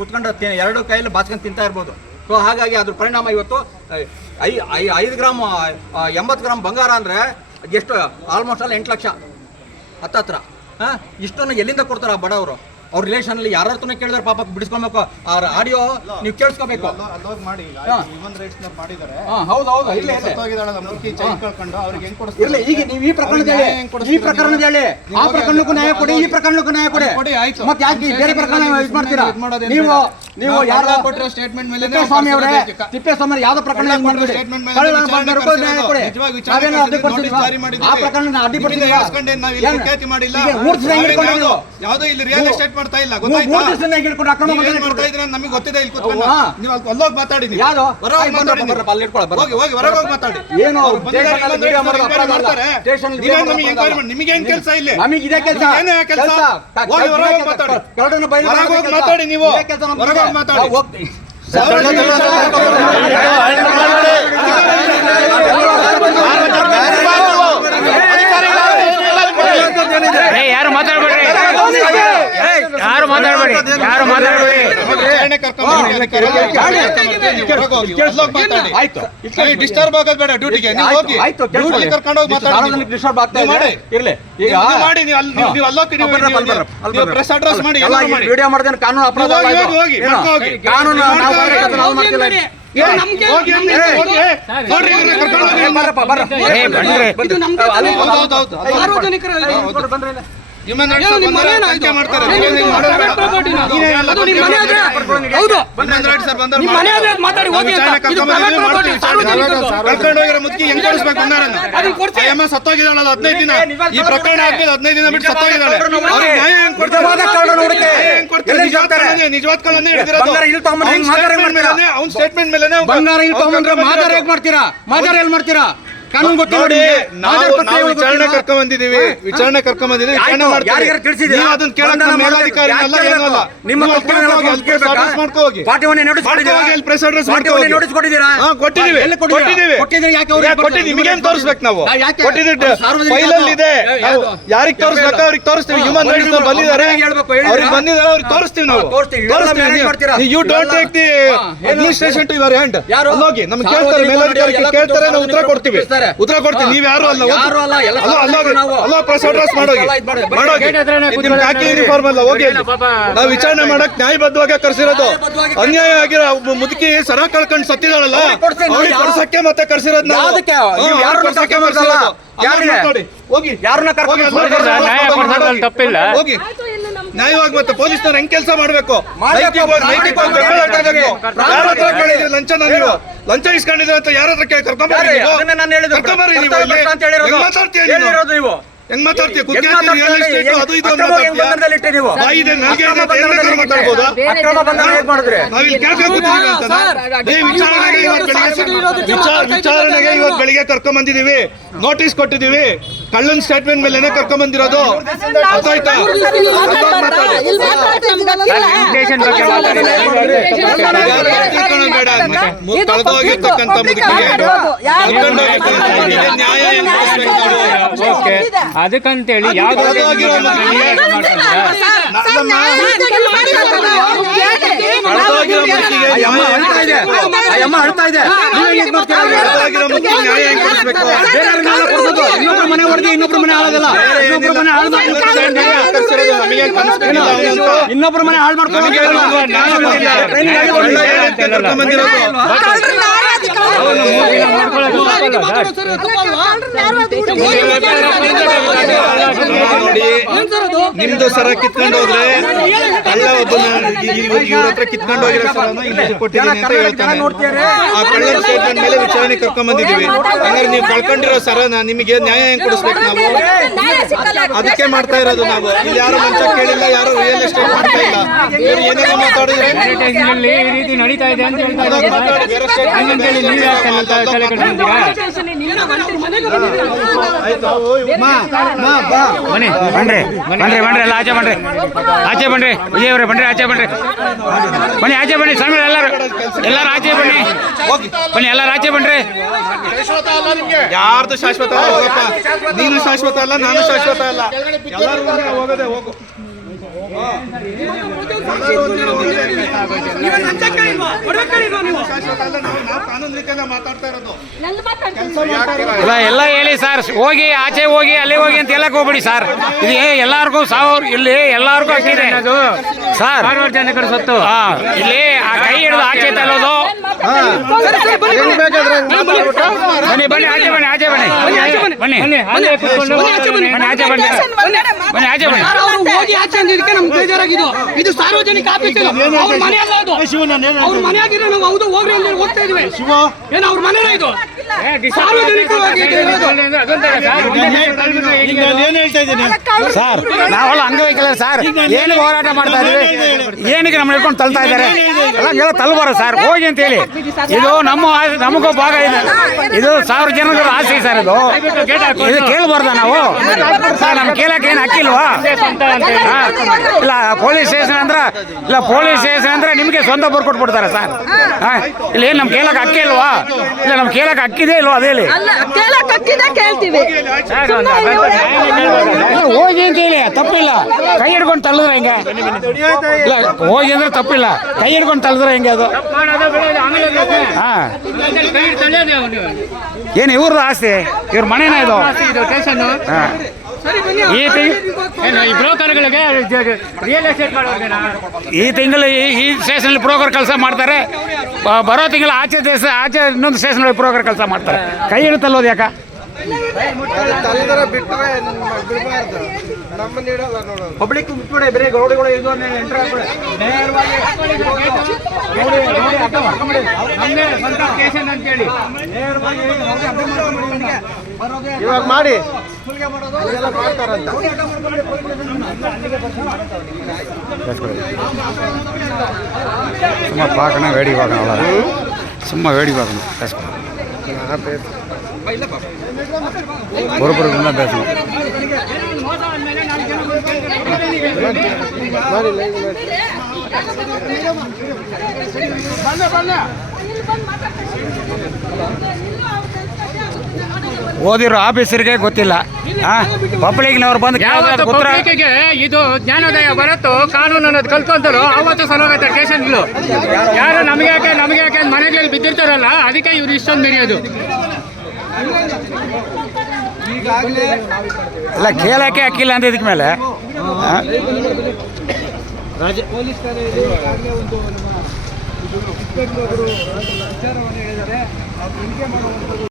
ಕುತ್ಕೊಂಡು ಎರಡು ಕೈಯಲ್ಲಿ ಬಾಚ್ಕೊಂಡು ತಿಂತಾ ಇರ್ಬೋದು. ಸೊ ಹಾಗಾಗಿ ಅದ್ರ ಪರಿಣಾಮ ಇವತ್ತು, ಐ ಐ ಐದು ಗ್ರಾಮ್ ಎಂಬತ್ತು ಗ್ರಾಮ್ ಬಂಗಾರ ಅಂದರೆ ಎಷ್ಟು ಆಲ್ಮೋಸ್ಟ್ ಅಲ್ಲಿ ಎಂಟು ಲಕ್ಷ. ಹತ್ತತ್ರ. ಹಾಂ, ಇಷ್ಟನ್ನು ಎಲ್ಲಿಂದ ಕೊಡ್ತಾರೆ ಆ ಬಡವರು? ಅವ್ರ ರಿಲೇಷನಲ್ಲಿ ಯಾರ ಹತ್ರನೇ ಕೇಳಿದ್ರೆ ಪಾಪ ಬಿಡಿಸ್ಕೊಬೇಕು ಅವ್ರ ಆಡಿಯೋ ನೀವು ಕೇಳಿಸ್ಕೋಬೇಕು. ಅಲ್ಲೋಗಿ ಮಾಡಿ. ಹಾ. ಹ್ಯೂಮನ್ ರೈಟ್ಸ್ ಮಾಡಿದ್ದಾರೆ ಹಾಂ ಹೌದು ಹೌದು. ಇರ್ಲಿ ಇರ್ಲಿ. ಸತ್ತೋಗಿದ್ದಾಳಲ್ಲ ಮುದುಕಿ ಚೈನ್ ಕಳ್ಕೊಂಡು ಅವ್ರಿಗೆ ಹೆಂಗ್ ಕೊಡಿಸ್ತಾರೆ ಇರ್ಲಿ ಈಗ ನೀವು ಈ ಪ್ರಕರಣದ ಹೇಳಿ. ಈ ಪ್ರಕರಣದ ಹೇಳಿ. ಆ ಪ್ರಕರಣಕ್ಕೂ ನ್ಯಾಯ ಕೊಡಿ ಈ. ಪ್ರಕರಣಕ್ಕೂ ನ್ಯಾಯ ಕೊಡಿ. ಕೊಡಿ, ಆಯ್ತು. ಮತ್ತೆ ಯಾಕೆ ಬೇರೆ ಪ್ರಕರಣ ಇದು ಮಾಡ್ತೀರಾ ನೀವು. ನೀವು ಯಾರು ಕೊಟ್ಟಿರೋ ಸ್ಟೇಟ್ಮೆಂಟ್ ಮೇಲೆ ತಿಪ್ಪೇಸ್ವಾಮಿ ಅವರೇ ತಿಪ್ಪೇಸ್ವಾಮಿ ಅವ್ರು ಪ್ರಕರಣ ಇದು ಮಾಡ್ಬೇಡಿ. ಆ ಪ್ರಕರಣ ಯಾವ್ದು- ಯಾವ್ದು ಇಲ್ಲಿ ರಿಯಲ್ ಎಸ್ಟೇಟ್ ಮಾಡ್ತಾ ಇಲ್ಲ. ಗೊತ್ತಾಯ್ತಾ? ನಮಗೆ ಗೊತ್ತಿದೆ ಇಲ್ಲಿ ಕೂತ್ಕೊಂಡು. ನೀವು ಅಲ್ಲಿ ಅಲ್ಲೋಗಿ ಮಾತಾಡಿ ಯಾರು? ಹೊರಗೆ ಮಾತಾಡಿ. ಹೋಗಿ ಹೋಗಿ ಹೊರಗೆ ಹೋಗಿ ಏನು ನಮಗೆ ಏನ್ ಕೆಲಸ ಇಲ್ಲಿ? ನಮಗೆ ಇದೇ ಕೆಲಸ. ಏನೇ ಕೆಲಸ? ಹೋಗಿ ಹೊರಗೆ ಮಾತಾಡಿ. ನೀವು ಕೆಲ್ಸ ಮಾತಾಡಿ ಯಾರು ಮಾತಾಡ್ಬೇಡಿ ಯಾರು ಮಾತಾಡ್ಬೇಡಿ ಯಾರು ಮಾತಾಡ್ಬೇಡಿ ಡಿಸ್ಟರ್ಬ್ ಆಗೋದು ಬೇಡ ಡ್ಯೂಟಿಗೆ ನೀವು ಹೋಗಿ. ಆಯ್ತು ಕರ್ಕೊಂಡು ಹೋಗಿ ಮಾತಾಡಿ. ಡಿಸ್ಟರ್ಬ್ ಆಗ್ತಾ ಮಾಡಿ. ಇರ್ಲಿ. ಈಗ ಮಾಡಿ ನೀವು ಅಲ್ಲಿ ನೀವು ಅಲ್ಲೋಗಿ. ಪ್ರೆಸ್ ಅಡ್ರೆಸ್ ಮಾಡಿ ಎಲ್ಲ ಮಾಡಿ. ವಿಡಿಯೋ ಮಾಡ್ದೇನೆ ಕಾನೂನು ಅಪರಾಧ ಹೋಗಿ, ಹೋಗಿ? ಹೋಗಿ. ಕಾನೂನು ನಾವು. ಮಾಡ್ತಿಲ್ಲ. ಸಾರ್ವಜನಿಕರ ಮಾತಾಡಿ ಹೋಗಿ ಸತ್ತೋಗಿದ್ದಾಳಲ್ಲ ಹದಿನೈದು ದಿನ? ಈ ಪ್ರಕರಣ ಹದಿನೈದು ದಿನ ಬಿಟ್ಟು ಸತ್ತೋಗಿದ್ದಾಳೆ ನಿಜವಾದ ಹೆಂಗ್ ಅವ್ನ್ ಮಾತಾಡಿ ಸ್ಟೇಟ್ಮೆಂಟ್ ಮೇಲೆ ಬಂಗಾರ ಇಲ್ಲಿ ತಗೊಂಡ್ರೆ ಹೇಗ್ ಮಾಡ್ತೀರಾ? ಎಲ್ಲಿ ಮಾಡ್ತೀರಾ? ಕಾನೂನು ಗೊತ್ತಿಲ್ಲ ನೋಡಿ? ನಾವು ನಾವು ವಿಚಾರಣೆ? ಕರ್ಕೊಂಡ್ ಬಂದಿದೀವಿ ವಿಚಾರಣೆ ಕರ್ಕೊಂಡ್ ಬಂದಿದೀವಿ ವಿಚಾರಣೆ ಆಯ್ತು, ಮಾಡ್ತೀವಿ ಯಾರ್ಯಾರು ತಿಳಿಸಿದ್ದೀರಾ? ನೀವು ಅದನ್ನ ಕೇಳಕ್ ನಮ್ಮ ಮೇಲಾಧಿಕಾರಿ ಅಲ್ಲ ಯಾಕೆ ಏನೂ ಅಲ್ಲ ನಿಮ್ಮ ನೀವು ಅಲ್ಲಿ ಹೋಗಿ ನೋಟಿಸ್ ಕೊಟ್ಟಿದ್ದೀರಾ? ಅಲ್ಲಿ ಮಾಡ್ಕೊ ಹೋಗಿ. ನೋಟಿಸ್ ಕೊಟ್ಟಿದ್ದೀರಾ? ಹಾ. ಎಲ್ಲಿ? ಕೊಟ್ಟಿದ್ದೀರಾ? ಯಾಕೆ ಅವ್ರಿಗೆ ತೋರಿಸ್ಬೇಕು ಇದೆ? ಯಾರಿಗೆ ತೋರಿಸ್ಬೇಕು ಅವ್ರಿಗೆ ತೋರಿಸ್ತೀವಿ ಹ್ಯೂಮನ್ ರೈಟ್ಸ್ ಬಂದಿದ್ದಾರೆ ಅವ್ರಿಗೆ ಹೇಳ್ಬೇಕು, ಹೇಳಿದ್ರಾ? ಅವ್ರಿಗೆ ಬಂದಿದ್ದಾರೆ ಅವ್ರಿಗೆ ತೋರಿಸ್ತೀವಿ ನಾವು ತೋರಿಸ್ತೀವಿ. ಇವೆಲ್ಲ manage ಮಾಡ್ತೀರಾ? You don't take the administration to your hand ಯಾರು? ಹೋಗಿ ನಮ್ಗೆ ಕೇಳ್ತಾರೆ ಮೇಲಾಧಿಕಾರಿ ಕೇಳ್ತಾರೆ ನಾವು ಉತ್ತರ ಕೊಡ್ತೀವಿ ಕೊಡ್ತಾರೆ. ಉತ್ತರ ಕೊಡ್ತೀನಿ. ನೀವು ಯಾರು ಅಲ್ಲ ಯಾರು ಅಲ್ಲ, ಎಲ್ಲ ಅಲ್ಲ, ಅಲ್ಲ ನಾವು. ಅಲ್ಲ ಪ್ರೆಸ್ ಅಡ್ರೆಸ್ ಮಾಡೋಗಿ. ಮಾಡೋಗಿ ನಿಮ್ ಕೂತ್ಕೊಳ್ಳಿ. ಯೂನಿಫಾರ್ಮ್ ಅಲ್ಲ ಹೋಗಿ. ನಾವು ವಿಚಾರಣೆ ಮಾಡಕ್ ನ್ಯಾಯಬದ್ಧವಾಗಿ ಕರ್ಸಿರೋದು ಅನ್ಯಾಯ ಆಗಿರೋ ಮುದುಕಿ ಸರ ಕಳ್ಕೊಂಡ್ ಸತ್ತಿದಾಳಲ್ಲ ಅವ್ರಿಗೆ. ಕೊಡ್ಸಕ್ಕೆ ಮತ್ತೆ ಕರ್ಸಿರೋದು ನಾವು ಕೊಡ್ಸಕ್ಕೆ ಕರ್ಕೊಂಡ್ ಕರ್ಸಿರೋದು. ಹೋಗಿ ಯಾರನ್ನ ಕರ್ಕೊಂಡು ತಪ್ಪಿಲ್ಲ. ಹೋಗಿ ನ್ಯಾಯವಾಗಿ ಮತ್ತೆ ಪೊಲೀಸ್ನವ್ರು ಹೆಂಗ್ ಕೆಲಸ ಮಾಡ್ಬೇಕು? ಲಂಚ ನೀವು. ಲಂಚ ಇಸ್ಕೊಂಡಿದ್ರೆ ಅಂತ ಯಾರ ಹತ್ರ ಕೇಳಿ ಕರ್ಕೊಂಬರ್ರಿ ನೀವು. ಹೆಂಗ್ ಮಾತಾಡ್ತೀಯ ಹೇಳಿರೋದು ನೀವು. ಹೆಂಗ್ ಮಾತಾಡ್ತೀಯ? ಹೆಂಗ್ ರಿಯಲ್ ಎಸ್ಟೇಟ್ ಅದು ಇದು ವಿಚಾರಣೆಗೆ ಇವತ್ತು ಬೆಳಿಗ್ಗೆ ಕರ್ಕೊಂಡ್ ಬಂದಿದೀವಿ ನೋಟಿಸ್ ಕೊಟ್ಟಿದೀವಿ ಕಳ್ಳನ್ ಸ್ಟೇಟ್ಮೆಂಟ್ ಮೇಲೆ ಕರ್ಕೊಂಡ್ ಬಂದಿರೋದು ಗೊತ್ತಾಯ್ತಾ ಸ್ಟೇಷನ್ ಬಗ್ಗೆ ಮಾತಾಡಿ ತಿಳ್ಕೊಳ್ಳೋದು ಬೇಡ ಕಳೆದೋಗಿರ್ತಕ್ಕಂಥ ಮುದುಕಿಗೆ ನ್ಯಾಯ ಅದಕ್ಕಂತೇಳಿ ಯಾವ್ದು ಕಳೆದೋಗಿರೋ ಮುದುಕಿಗೆ ಅಳ್ತಾ ಇದೆ ಕೊಡಿಸ್ಬೇಕು? ಆ ಅಮ್ಮ ಅಳ್ತಾ ಇದೆ ನೀವ್ ಹೆಂಗ್ ಮಾಡ್ತೀರಾ? ನ್ಯಾಯ ಕೊಡಿಸ್ಬೇಕು ಮನೆ ಹೊಡೆದು ಇನ್ನೊಬ್ರ ಮನೆ ಹಾಳಾಗಲ್ಲ ಇನ್ನೊಬ್ರ ಮನೆ ಹಾಳು ಇನ್ನೊಬ್ಬರ. ಇನ್ನೊಬ್ರ ಮನೆ ಹಾಳು ಮಾಡ್ಕೊಂಡು ನಿಮ್ದು ಸರ ಕಿತ್ಕೊಂಡು ಹೋದ್ರೆ ಕಳ್ಳ ಒಬ್ಬನ ಇವ್ರ ಹತ್ರ ಕಿತ್ಕೊಂಡು ಹೋಗಿರೋ ಸರನ ಇಲ್ಲಿ ಕೊಟ್ಟಿದ್ದೀನಿ ಅಂತ ಹೇಳ್ತಾನೆ. ಆ ಕಳ್ಳನ ಸ್ಟೇಟ್ಮೆಂಟ್ ಮೇಲೆ ವಿಚಾರಣೆ ಕರ್ಕೊಂಡ್ ಬಂದಿದೀವಿ ಹಂಗಾರೆ ನೀವು ಕಳ್ಕೊಂಡಿರೋ ಸರನ ನಿಮಗೆ ನ್ಯಾಯ ಹೆಂಗ್ ಕೊಡಿಸ್ಬೇಕು ನಾವು? ಅದಕ್ಕೆ ಮಾಡ್ತಾ ಇರೋದು ನಾವು. ಇಲ್ಲಿ ಯಾರು ಮಂಚ ಕೇಳಿಲ್ಲ ಯಾರು ರಿಯಲ್ ಎಸ್ಟೇಟ್ ಮಾಡ್ತಾ ಇಲ್ಲ. ಇವ್ರು ಏನೇನೋ ಮಾತಾಡಿದ್ರೆ Advertising ಈ ರೀತಿ ನಡೀತಾ ಇದೆ ಅಂತ ಹೇಳ್ತಾ ಇದ್ದಾರೆ. ಹಂಗಂತೇಳಿ ನೀವು ಯಾಕೆ ತಲೆ- ಕೆಡಿಸ್ಕೊಂತೀರಾ? ಬನ್ನಿ ಬನ್ರಿ ಬನ್ರಿ ಬನ್ರಿ ಎಲ್ಲ ಆಚೆ ಬನ್ರಿ ಆಚೆ ಬನ್ರಿ ವಿಜಯ್ ಅವರೇ ಬನ್ರಿ ಆಚೆ ಬನ್ರಿ ಬನ್ನಿ ಆಚೆ ಬನ್ನಿ ಸ್ವಾಮಿ ಎಲ್ಲರೂ. ಎಲ್ಲರೂ ಆಚೆ ಬನ್ನಿ. ಬನ್ನಿ ಎಲ್ಲರೂ ಆಚೆ ಬನ್ರಿ ಯಾರ್ದು ಶಾಶ್ವತ ನೀನು ಶಾಶ್ವತ ಅಲ್ಲ ನಾನು ಶಾಶ್ವತ ಎಲ್ಲರೂ ಹೋಗು ಇಲ್ಲ ಎಲ್ಲ ಹೇಳಿ ಸರ್. ಹೋಗಿ ಆಚೆ ಹೋಗಿ ಅಲ್ಲಿ ಹೋಗಿ ಅಂತ ಎಲ್ಲ ಹೋಗ್ಬಿಡಿ ಸರ್. ಇದು ಎಲ್ಲಾರ್ಗೂ ಸಾವಿರ ಇಲ್ಲಿ ಎಲ್ಲಾರ್ಗು ಹಾಕಿದೆ ಸರ್. ಸಾರ್ವಜನಿಕರ ಸತ್ತು. ಇಲ್ಲಿ ಆ ಕೈ ಹಿಡಿದು ಆಚೆ ಸರಿ ಬನ್ನಿ ಬನ್ನಿ. ಬನ್ನಿ ಬನ್ನಿ. ಆಚೆ ಬನ್ನಿ ಆಚೆ ಬನ್ನಿ. ಬನ್ನಿ ಬನ್ನಿ ಬನ್ನಿ. ಬನ್ನಿ ಆಚೆ ಬನ್ನಿ. ಬನ್ನಿ ಆಚೆ ಬನ್ನಿ. ಯಾರೋ ಅವ್ರು ಹೋಗಿ ಆಚೆ ಅಂದಿದ್ದಕ್ಕೆ ನಮ್ಗೆ ಬೇಜಾರಾಗಿದ್ದು. ಇದು ಸಾರ್ವಜನಿಕ ಆಫೀಸ್ ಅವ್ರ ಮನೆ ಅಲ್ಲ ಅದು. ಅವ್ರ ಮನೆ ನಾವು ಹೌದು ಹೋಗ್ರಿ ಅಂತ ಹೋಗ್ತಾ ಇದ್ವಿ. ಏನು ಅವ್ರ ಮನೆನ ಇದು? ಸಾರ್ವಜನಿಕವಾಗಿ ಇದು ಇರೋದು. ಈಗ ನಾನು ಏನ್ ಹೇಳ್ತಾ ಇದ್ದೀನಿ? ಸರ್ ನಾವೆಲ್ಲ ಅಂಗವೈಕಲ್ಯ ಸರ್. ಏನು ಹೋರಾಟ ಮಾಡ್ತಾ ಇದೀವಿ ಏನಕ್ಕೆ ನಮ್ಮ ಹಿಡ್ಕೊಂಡು ತಳ್ತಾ ಇದ್ದಾರೆ? ಎಲ್ಲ ತಲ್ಬಾರ ಸರ್. ಹೋಗಿ ಅಂತ ಹೇಳಿ ಇದು ನಮ್ಮ ನಮಗೂ ಭಾಗ ಇದೆ. ಇದು ಸಾವಿರ ಜನಗಳ ಆಸೆ ಸರ್ ಇದು. ಇದು ಕೇಳಬಾರ್ದ ನಾವು? ಸರ್ ನಮ್ಗೆ ಕೇಳಕ್ಕೆ ಏನು ಹಕ್ಕಿಲ್ವಾ ಹಾ. ಇಲ್ಲ ಪೊಲೀಸ್ ಸ್ಟೇಷನ್ ಅಂದ್ರೆ ಇಲ್ಲ ಪೊಲೀಸ್ ಸ್ಟೇಷನ್ ಅಂದ್ರೆ ನಿಮಗೆ ಸ್ವಂತ ಬರ್ಕೊಟ್ಬಿಡ್ತಾರೆ ಸರ್. ಹಾ. ಇಲ್ಲ ಏನು ನಮ್ಗೆ ಕೇಳಕ್ಕೆ ಹಕ್ಕಿ ಇಲ್ವಾ? ಇಲ್ಲ ನಮ್ಗೆ ಕೇಳಕ್ಕೆ ಹಕ್ಕಿದೆ ಇಲ್ವಾ ಅದೇ ಹೇಳಿ ಅಲ್ಲ ಕೇಳಕ್ ಹಕ್ಕಿದೆ ಕೇಳ್ತೀವಿ ಸುಮ್ನೆ ಇಲ್ಲ, ಹೋಗಿ ಅಂತ ಹೇಳಿ ತಪ್ಪಿಲ್ಲ. ಕೈ ಹಿಡ್ಕೊಂಡು ತಳ್ಳಿದ್ರೆ ಹೆಂಗೆ? ಇಲ್ಲ ಹೋಗಿ ಅಂದ್ರೆ ತಪ್ಪಿಲ್ಲ. ಕೈ ಹಿಡ್ಕೊಂಡು ತಳ್ಳಿದ್ರೆ ಹೆಂಗೆ ಅದು? ಹಾ. ಏನು ಇವ್ರದ್ದು ಆಸ್ತಿ? ಇವ್ರ ಮನೆನ ಇದು? ಈ ತಿಂಗಳು ಈ ಬ್ರೋಕರ್ಗಳಿಗೆ ರಿಯಲ್ ಎಸ್ಟೇಟ್ ಮಾಡೋರ್ಗೆನಾ ಈ ತಿಂಗಳು ಈ ಈ ಸ್ಟೇಷನಲ್ಲಿ ಬ್ರೋಕರ್ ಕೆಲಸ ಮಾಡ್ತಾರೆ. ಬರೋ ತಿಂಗಳು ಆಚೆ ದೇಶ ಆಚೆ ಇನ್ನೊಂದು ಸ್ಟೇಷನಲ್ಲಿ ಬ್ರೋಕರ್ ಕೆಲಸ ಮಾಡ್ತಾರೆ. ಕೈ ಹಿಡಿತಲ್ಲೋದು ಯಾಕ? ಪಬ್ಲಿಕ್ ಬಿಟ್ಬಿಡಿ ಬರೀ ಗೌಡಿಗಳು ಇದು ನೇರವಾಗಿ ಇವಾಗ ಮಾಡಿ. ಸುಲಿಗೆ ಮಾಡೋದು ಇದೆಲ್ಲ ಮಾಡ್ತಾರಂತ ನೋಡಿ ಅರ್ಥ ಮಾಡ್ಕೊಂಬಿಡಿ police station ನ. சும்மா பார்க்கணும் வேடி பார்க்கணும் அவ்வளோதான் சும்மா வேடி பார்க்கணும் பேசணும் பொறுப்பு தான் பேசணும் ಓದಿರೋ ಆಫೀಸರ್ಗೆ ಗೊತ್ತಿಲ್ಲ ಪಬ್ಲಿಕ್ನವ್ರು ಬಂದು ಯಾವತ್ತು ಪಬ್ಲಿಕ್ಕಿಗೆ ಇದು ಜ್ಞಾನೋದಯ ಬರುತ್ತೋ ಕಾನೂನು ಅನ್ನೋದು ಕಲ್ತ್ಕೊಂತಾರೋ ಅವತ್ತು ಸಲೋಗತ್ತೆ ಸ್ಟೇಷನ್ಗಳು ಯಾರು ನಮಗೆ ಯಾಕೆ ನಮಗೆ ಯಾಕೆ ಮನೆಗಳಲ್ಲಿ ಬಿದ್ದಿರ್ತಾರಲ್ಲ ಅದಕ್ಕೆ ಇವ್ರು ಇಷ್ಟೊಂದು ಮೆರೆಯೋದು. ಅಲ್ಲ ಕೇಳಕ್ಕೆ ಹಾಕಿಲ್ಲ ಅಂತ ಇದಕ್ಕೆ ಮೇಲೆ. ಆ?